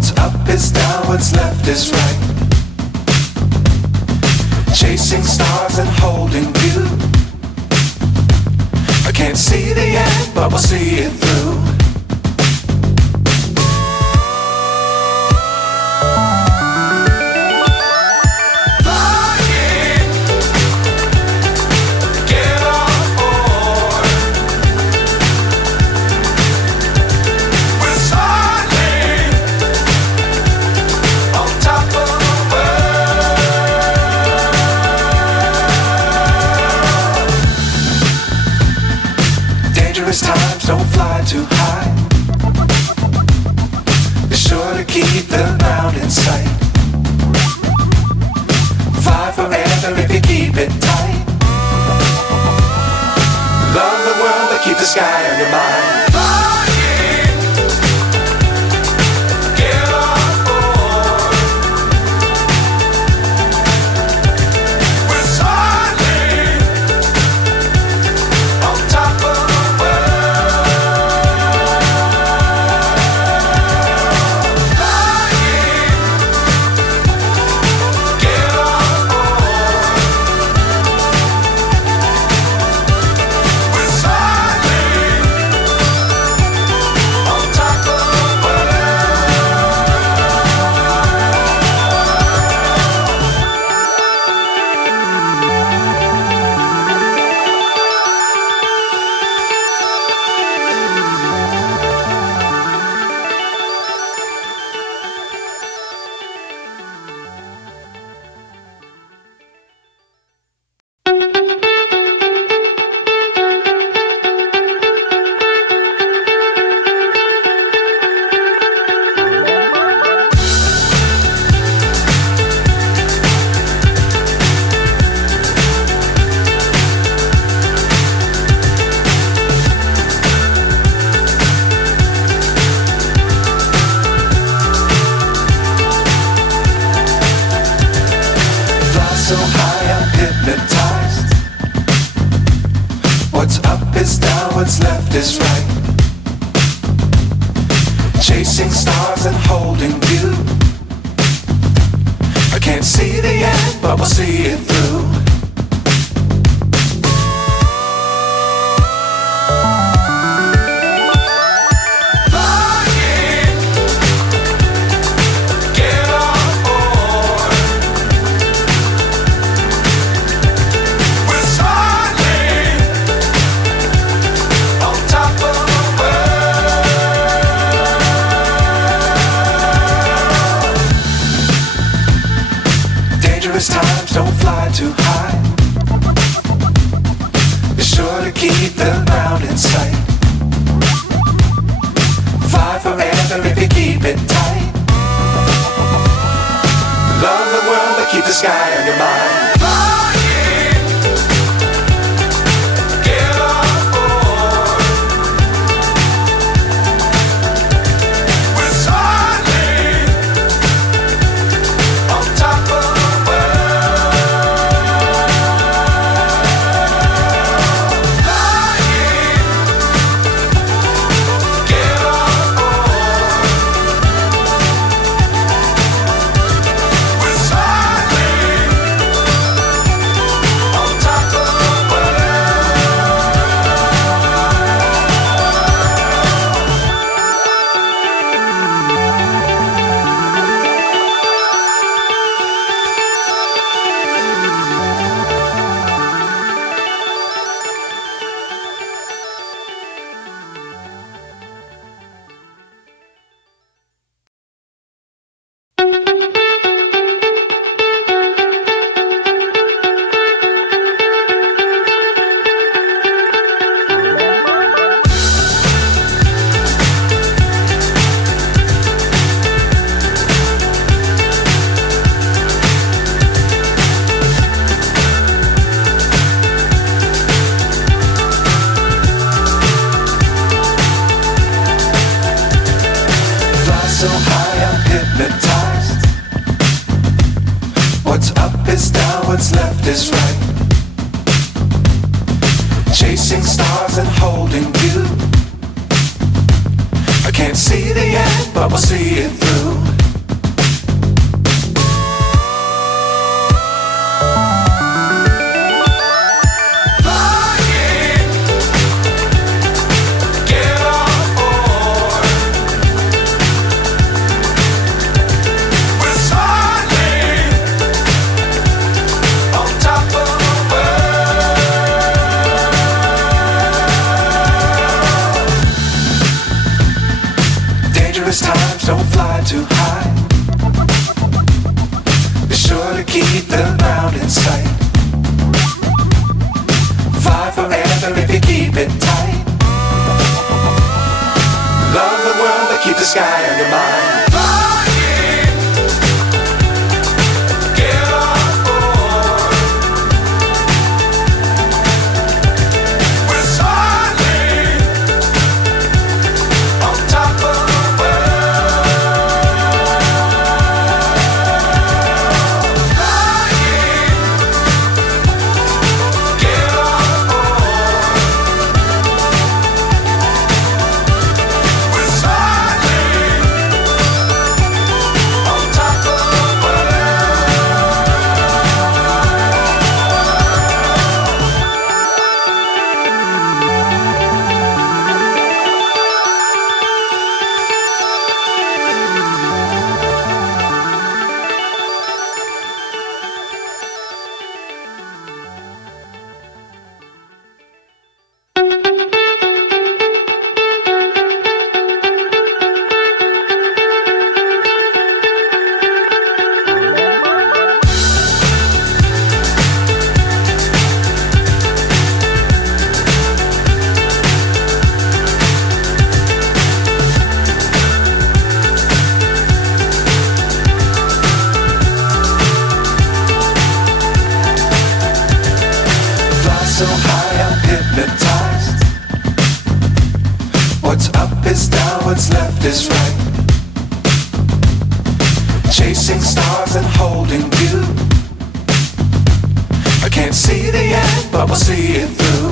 What's up is down, what's left is right. Chasing stars and holding you. I can't see the end, but we'll see it through. Times don't fly too high. Be sure to keep the ground in sight. Fly forever if you keep it tight. Love the world but keep the sky on your mind. So high I'm hypnotized. What's up is down, what's left is right. Chasing stars and holding you. I can't see the end, but we'll see it through. Times don't fly too high. Be sure to keep the ground in sight. Fly forever if you keep it tight. Love the world but keep the sky on your mind. So high I'm hypnotized. What's up is down, what's left is right. Chasing stars and holding you. I can't can't see the end, but we'll see it through. Times don't fly too high. Be sure to keep the ground in sight. Fly forever if you keep it tight. Love the world but keep the sky on your mind. So high I'm hypnotized. What's up is down, what's left is right. Chasing stars and holding you. I can't see the end, but we'll see it through.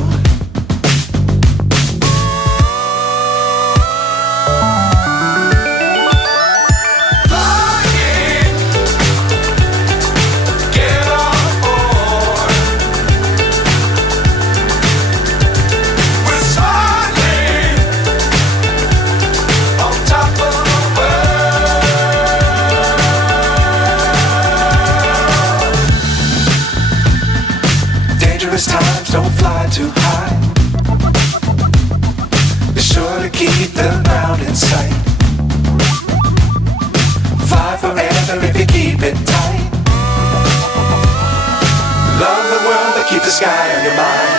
Times don't fly too high. Be sure to keep the ground in sight. Fly forever if you keep it tight. Love the world but keep the sky on your mind.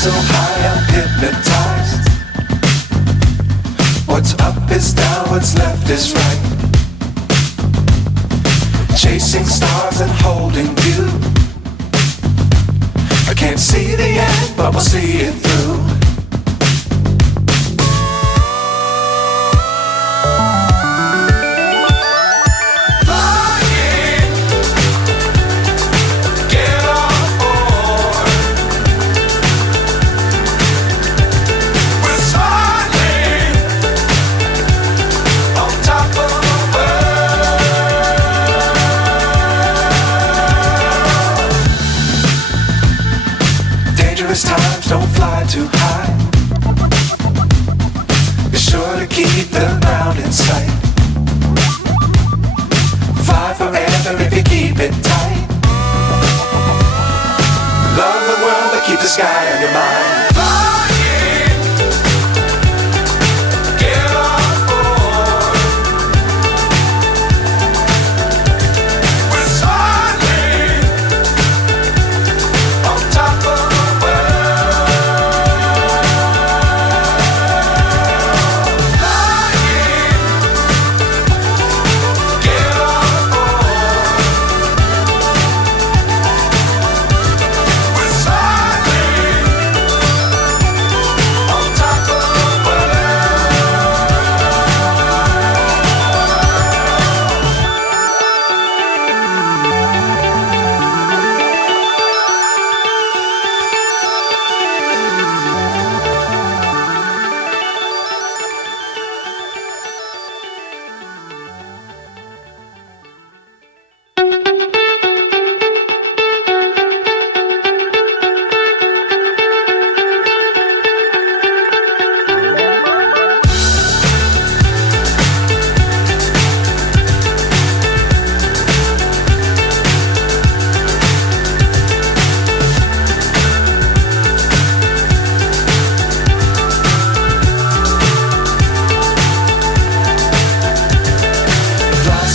So high I'm hypnotized. What's up is down, what's left is right. Chasing stars and holding you. I can't see the end, but we'll see it through. Flying, don't fly too high. Be sure to keep the ground in sight. Fly forever if you keep it tight. Love the world but keep the sky on your mind.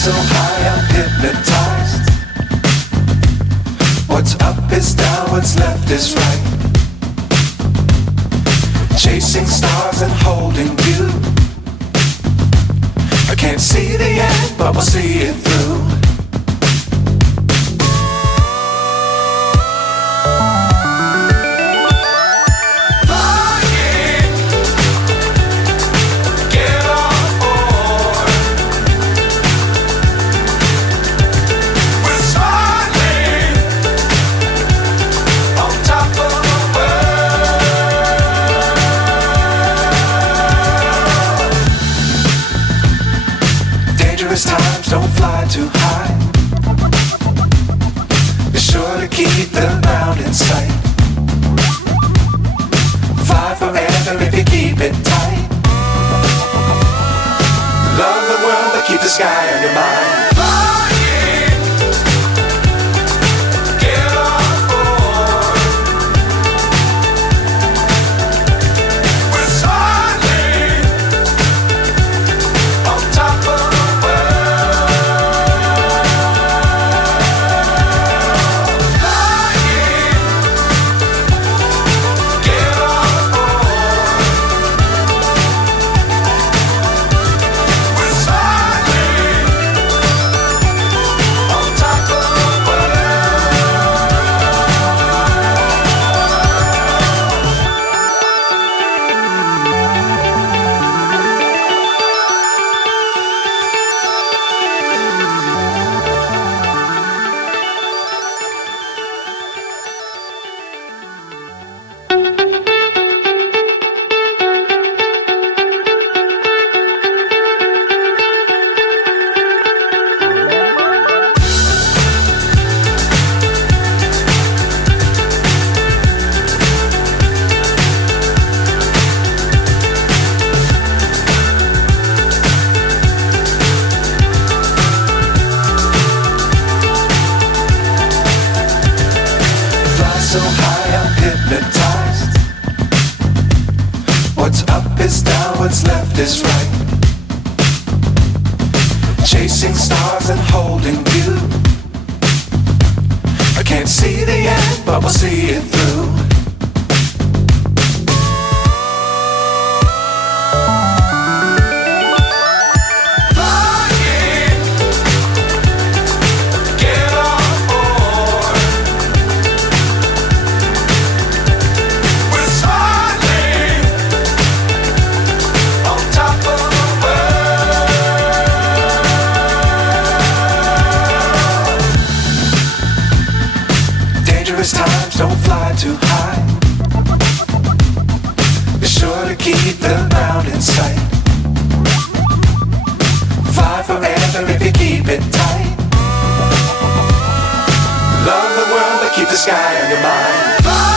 So high I'm hypnotized. What's up is down, what's left is right. Chasing stars and holding you. I can't see the end, but we'll see it through. Times don't fly too high. Be sure to keep the ground in sight. Fly forever if you keep it tight. Love the world but keep the sky on your mind. So high I'm hypnotized. What's up is down, what's left is right. Chasing stars and holding you. I can't see the end, but we'll see it through. Times don't fly too high. Be sure to keep the ground in sight. Fly forever if you keep it tight. Love the world but keep the sky on your mind.